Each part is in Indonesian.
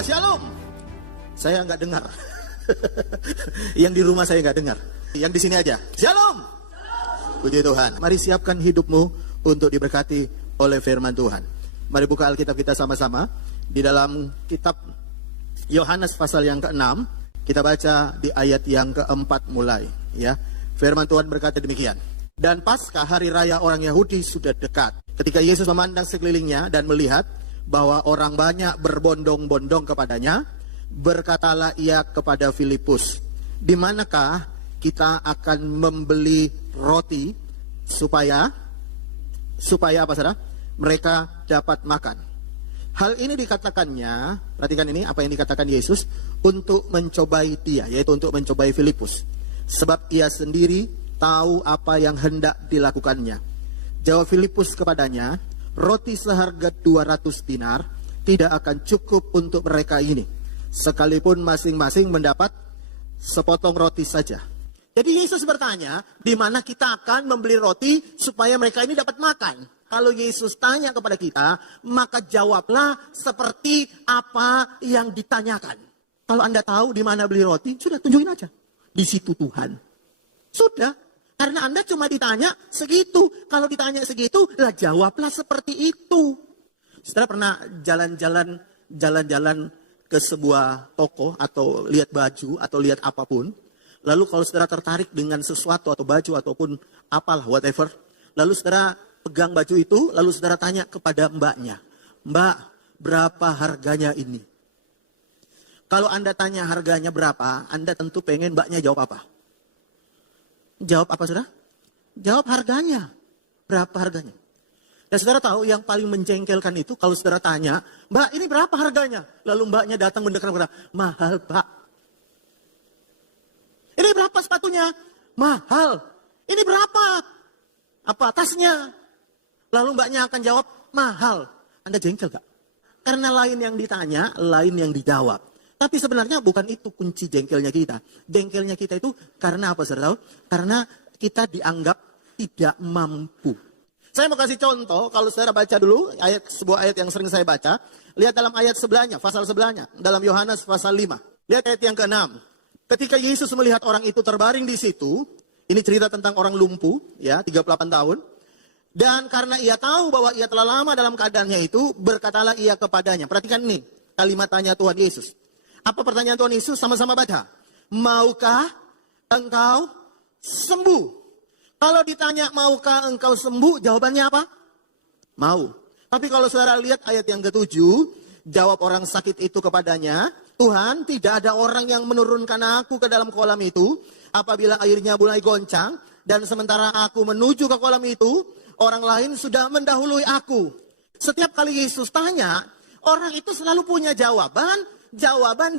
Shalom. Saya nggak dengar. Yang di rumah saya nggak dengar. Yang di sini aja. Shalom. Puji Tuhan. Mari siapkan hidupmu untuk diberkati oleh firman Tuhan. Mari buka Alkitab kita sama-sama. Di dalam kitab Yohanes pasal yang ke-6. Kita baca di ayat yang ke-4 mulai. Ya. Firman Tuhan berkata demikian. Dan Paskah, hari raya orang Yahudi, sudah dekat. Ketika Yesus memandang sekelilingnya dan melihat bahwa orang banyak berbondong-bondong kepadanya, berkatalah ia kepada Filipus, di manakah kita akan membeli roti supaya apa saudara? Mereka dapat makan. Hal ini dikatakannya, perhatikan ini apa yang dikatakan Yesus, untuk mencobai dia, yaitu untuk mencobai Filipus. Sebab ia sendiri tahu apa yang hendak dilakukannya. Jawab Filipus kepadanya, roti seharga 200 dinar tidak akan cukup untuk mereka ini, sekalipun masing-masing mendapat sepotong roti saja. Jadi Yesus bertanya, di mana kita akan membeli roti supaya mereka ini dapat makan? Kalau Yesus tanya kepada kita, maka jawablah seperti apa yang ditanyakan. Kalau Anda tahu di mana beli roti, sudah tunjukin aja. Di situ Tuhan. Sudah. Karena Anda cuma ditanya segitu. Kalau ditanya segitu, lah jawablah seperti itu. Saudara pernah jalan-jalan ke sebuah toko atau lihat baju atau lihat apapun. Lalu kalau saudara tertarik dengan sesuatu atau baju ataupun apalah whatever. Lalu saudara pegang baju itu, lalu saudara tanya kepada mbaknya. Mbak, berapa harganya ini? Kalau Anda tanya harganya berapa, Anda tentu pengen mbaknya jawab apa? Jawab apa saudara? Jawab harganya. Berapa harganya? Dan saudara tahu yang paling menjengkelkan itu kalau saudara tanya, Mbak ini berapa harganya? Lalu mbaknya datang mendekat berkata, mahal Pak. Ini berapa sepatunya? Mahal. Ini berapa? Apa tasnya? Lalu mbaknya akan jawab, mahal. Anda jengkel gak? Karena lain yang ditanya, lain yang dijawab. Tapi sebenarnya bukan itu kunci jengkelnya kita. Jengkelnya kita itu karena apa saudara tahu? Karena kita dianggap tidak mampu. Saya mau kasih contoh, kalau saudara baca dulu sebuah ayat yang sering saya baca. Lihat dalam ayat sebelahnya, pasal sebelahnya. Dalam Yohanes pasal 5. Lihat ayat yang ke-6. Ketika Yesus melihat orang itu terbaring di situ. Ini cerita tentang orang lumpuh, ya 38 tahun. Dan karena ia tahu bahwa ia telah lama dalam keadaannya itu, berkatalah ia kepadanya. Perhatikan nih, kalimat tanya Tuhan Yesus. Apa pertanyaan Tuhan Yesus? Sama-sama baca. Maukah engkau sembuh? Kalau ditanya maukah engkau sembuh, jawabannya apa? Mau. Tapi kalau saudara lihat ayat yang ke-7, jawab orang sakit itu kepadanya, Tuhan, tidak ada orang yang menurunkan aku ke dalam kolam itu, apabila airnya mulai goncang, dan sementara aku menuju ke kolam itu, orang lain sudah mendahului aku. Setiap kali Yesus tanya, orang itu selalu punya jawaban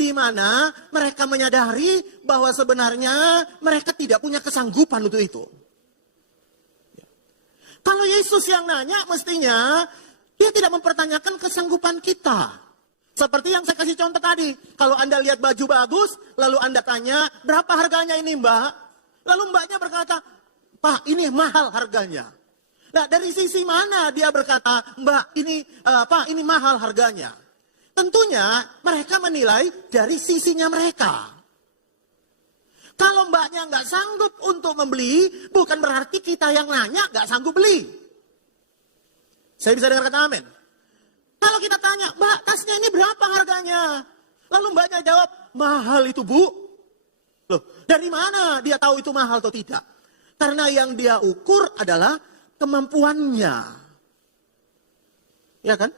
di mana mereka menyadari bahwa sebenarnya mereka tidak punya kesanggupan untuk itu. Kalau Yesus yang nanya, mestinya dia tidak mempertanyakan kesanggupan kita. Seperti yang saya kasih contoh tadi. Kalau Anda lihat baju bagus, lalu Anda tanya, berapa harganya ini Mbak? Lalu mbaknya berkata, Pak ini mahal harganya. Nah dari sisi mana dia berkata, Mbak ini Pak ini mahal harganya? Tentunya mereka menilai dari sisinya mereka. Kalau mbaknya nggak sanggup untuk membeli, bukan berarti kita yang nanya nggak sanggup beli. Saya bisa dengar kata amin. Kalau kita tanya, Mbak tasnya ini berapa harganya? Lalu mbaknya jawab, mahal itu Bu. Loh, dari mana dia tahu itu mahal atau tidak? Karena yang dia ukur adalah kemampuannya. Ya kan?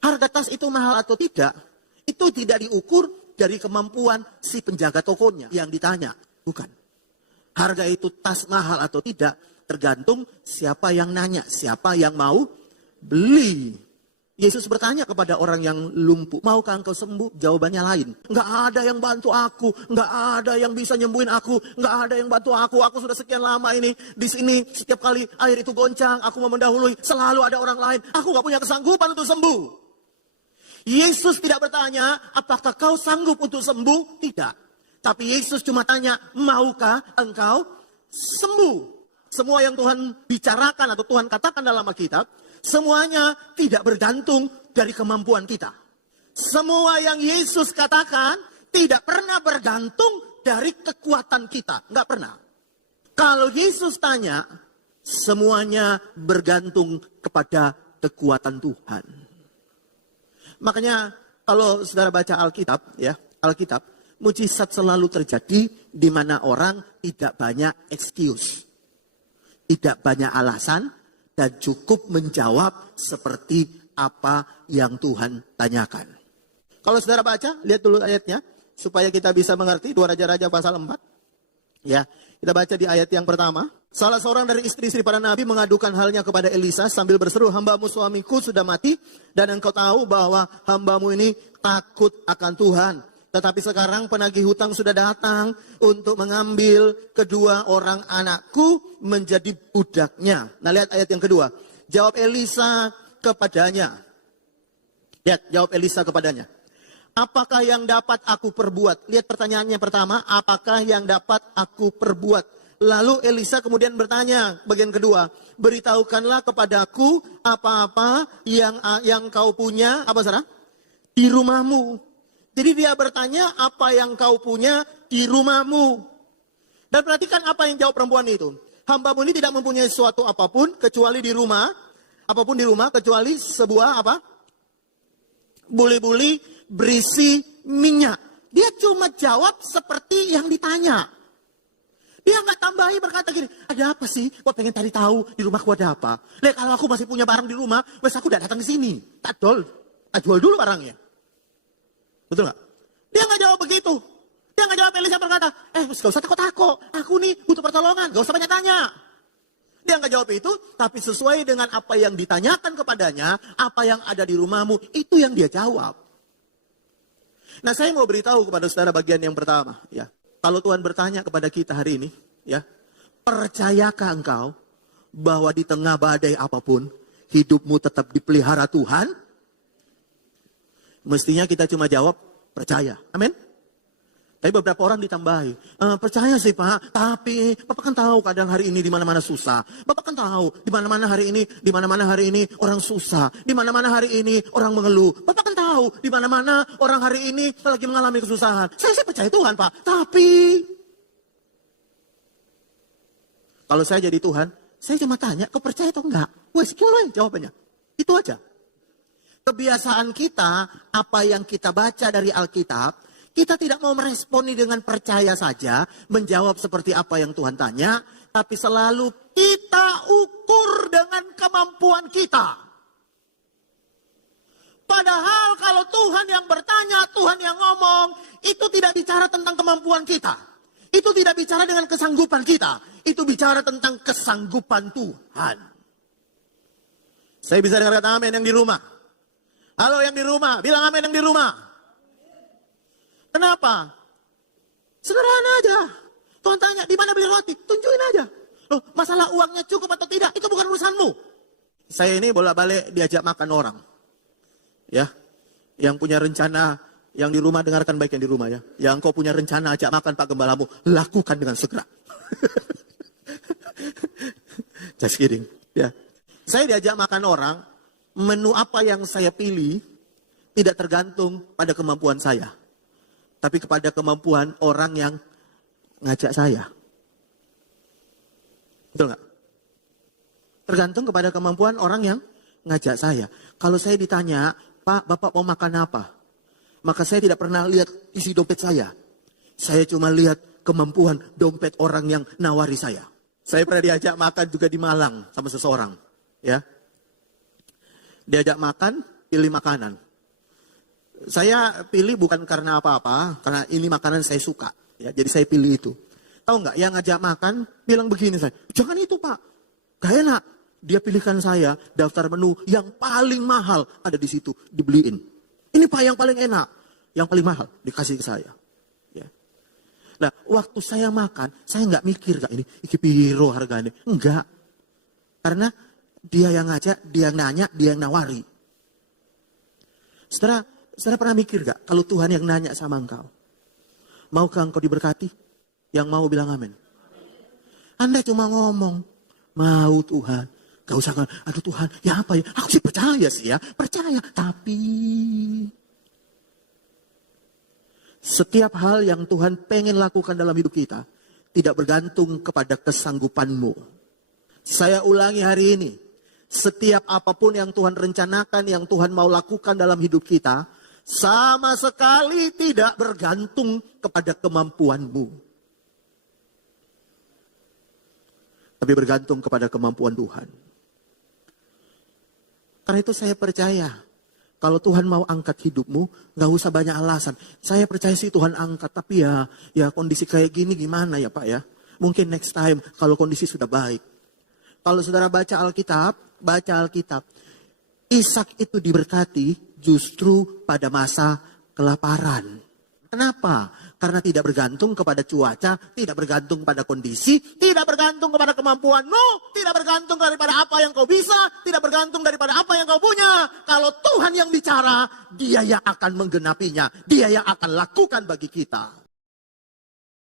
Harga tas itu mahal atau tidak, itu tidak diukur dari kemampuan si penjaga tokonya yang ditanya. Bukan. Harga itu tas mahal atau tidak, tergantung siapa yang nanya, siapa yang mau beli. Yesus bertanya kepada orang yang lumpuh, maukah engkau sembuh? Jawabannya lain. Enggak ada yang bantu aku, enggak ada yang bisa nyembuhin aku, enggak ada yang bantu aku sudah sekian lama ini di sini. Setiap kali air itu goncang, aku mau mendahului, selalu ada orang lain. Aku enggak punya kesanggupan untuk sembuh. Yesus tidak bertanya, apakah kau sanggup untuk sembuh? Tidak. Tapi Yesus cuma tanya, maukah engkau sembuh? Semua yang Tuhan bicarakan atau Tuhan katakan dalam Alkitab, semuanya tidak bergantung dari kemampuan kita. Semua yang Yesus katakan tidak pernah bergantung dari kekuatan kita. Nggak pernah. Kalau Yesus tanya, semuanya bergantung kepada kekuatan Tuhan. Makanya kalau saudara baca Alkitab, ya, Alkitab, mujizat selalu terjadi di mana orang tidak banyak excuse. Tidak banyak alasan dan cukup menjawab seperti apa yang Tuhan tanyakan. Kalau saudara baca, lihat dulu ayatnya supaya kita bisa mengerti 2 Raja-Raja pasal 4. Ya, kita baca di ayat yang pertama. Salah seorang dari istri-istri para nabi mengadukan halnya kepada Elisa sambil berseru, hambamu suamiku sudah mati dan engkau tahu bahwa hambamu ini takut akan Tuhan. Tetapi sekarang penagih hutang sudah datang untuk mengambil kedua orang anakku menjadi budaknya. Nah, lihat ayat yang kedua. Jawab Elisa kepadanya. Lihat, jawab Elisa kepadanya. Apakah yang dapat aku perbuat? Lihat pertanyaannya pertama, apakah yang dapat aku perbuat? Lalu Elisa kemudian bertanya, bagian kedua, beritahukanlah kepadaku apa-apa yang kau punya, apa saudara? Di rumahmu. Jadi dia bertanya apa yang kau punya di rumahmu. Dan perhatikan apa yang jawab perempuan itu. Hambamu ini tidak mempunyai sesuatu apapun kecuali di rumah. Apapun di rumah kecuali sebuah apa? Buli-buli berisi minyak. Dia cuma jawab seperti yang ditanya. Dia nggak tambahi berkata gini, ada apa sih? Kok pengen cari tahu di rumahku ada apa? Lihat kalau aku masih punya barang di rumah, wes aku udah datang ke sini. Tak jual dulu barangnya. Betul nggak? Dia nggak jawab begitu. Dia nggak jawab. Elisa berkata, gak usah takut-takut. Aku nih butuh pertolongan, gak usah banyak tanya. Dia nggak jawab itu, tapi sesuai dengan apa yang ditanyakan kepadanya, apa yang ada di rumahmu, itu yang dia jawab. Nah, saya mau beritahu kepada saudara bagian yang pertama, ya. Kalau Tuhan bertanya kepada kita hari ini, ya, percayakah engkau bahwa di tengah badai apapun, hidupmu tetap dipelihara Tuhan? Mestinya kita cuma jawab, percaya. Amin? Tapi beberapa orang ditambahi, percaya sih Pak, tapi Bapak kan tahu kadang hari ini di mana-mana susah. Bapak kan tahu di mana-mana hari ini orang susah, di mana-mana hari ini orang mengeluh. Bapak kan tahu di mana-mana orang hari ini lagi mengalami kesusahan. Saya percaya Tuhan Pak, tapi kalau saya jadi Tuhan, saya cuma tanya, kau percaya atau enggak? Wes, kira jawabannya. Itu aja. Kebiasaan kita, apa yang kita baca dari Alkitab, kita tidak mau meresponi dengan percaya saja, menjawab seperti apa yang Tuhan tanya, tapi selalu kita ukur dengan kemampuan kita. Padahal kalau Tuhan yang bertanya, Tuhan yang ngomong, itu tidak bicara tentang kemampuan kita. Itu tidak bicara dengan kesanggupan kita. Itu bicara tentang kesanggupan Tuhan. Saya bisa dengar kata amin yang di rumah. Halo yang di rumah, bilang amin yang di rumah. Kenapa? Sederhana aja. Tuhan tanya, di mana beli roti? Tunjukin aja. Loh, masalah uangnya cukup atau tidak, itu bukan urusanmu. Saya ini bolak-balik diajak makan orang. Ya, yang punya rencana, yang di rumah dengarkan baik yang di rumah ya. Yang kau punya rencana ajak makan Pak Gembalamu, lakukan dengan segera. Just kidding. Ya. Saya diajak makan orang, menu apa yang saya pilih tidak tergantung pada kemampuan saya. Tapi kepada kemampuan orang yang ngajak saya. Betul nggak? Tergantung kepada kemampuan orang yang ngajak saya. Kalau saya ditanya, Pak, Bapak mau makan apa? Maka saya tidak pernah lihat isi dompet saya. Saya cuma lihat kemampuan dompet orang yang nawari saya. Saya pernah diajak makan juga di Malang sama seseorang. Ya, diajak makan, pilih makanan. Saya pilih bukan karena apa-apa, karena ini makanan saya suka. Ya, jadi saya pilih itu. Tahu nggak, yang ngajak makan bilang begini saya, jangan itu Pak, gak enak. Dia pilihkan saya daftar menu yang paling mahal ada di situ, dibeliin. Ini Pak yang paling enak, yang paling mahal dikasih ke saya. Ya. Nah, waktu saya makan, saya nggak mikir kak ini piro harganya, enggak. Karena dia yang ngajak, dia yang nanya, dia yang nawari. Saudara pernah mikir gak kalau Tuhan yang nanya sama engkau? Maukah engkau diberkati? Yang mau bilang amin. Anda cuma ngomong, mau Tuhan. Gak usah, aduh Tuhan, ya apa ya? Aku sih percaya sih ya, percaya. Tapi, Setiap hal yang Tuhan pengen lakukan dalam hidup kita tidak bergantung kepada kesanggupanmu. Saya ulangi hari ini, setiap apapun yang Tuhan rencanakan, yang Tuhan mau lakukan dalam hidup kita, sama sekali tidak bergantung kepada kemampuanmu. Tapi bergantung kepada kemampuan Tuhan. Karena itu saya percaya, kalau Tuhan mau angkat hidupmu, gak usah banyak alasan. Saya percaya sih Tuhan angkat, tapi ya kondisi kayak gini gimana ya Pak ya. Mungkin next time kalau kondisi sudah baik. Kalau saudara baca Alkitab. Ishak itu diberkati justru pada masa kelaparan. Kenapa? Karena tidak bergantung kepada cuaca, tidak bergantung pada kondisi, tidak bergantung kepada kemampuanmu, tidak bergantung daripada apa yang kau bisa, tidak bergantung daripada apa yang kau punya. Kalau Tuhan yang bicara, Dia yang akan menggenapinya, Dia yang akan lakukan bagi kita.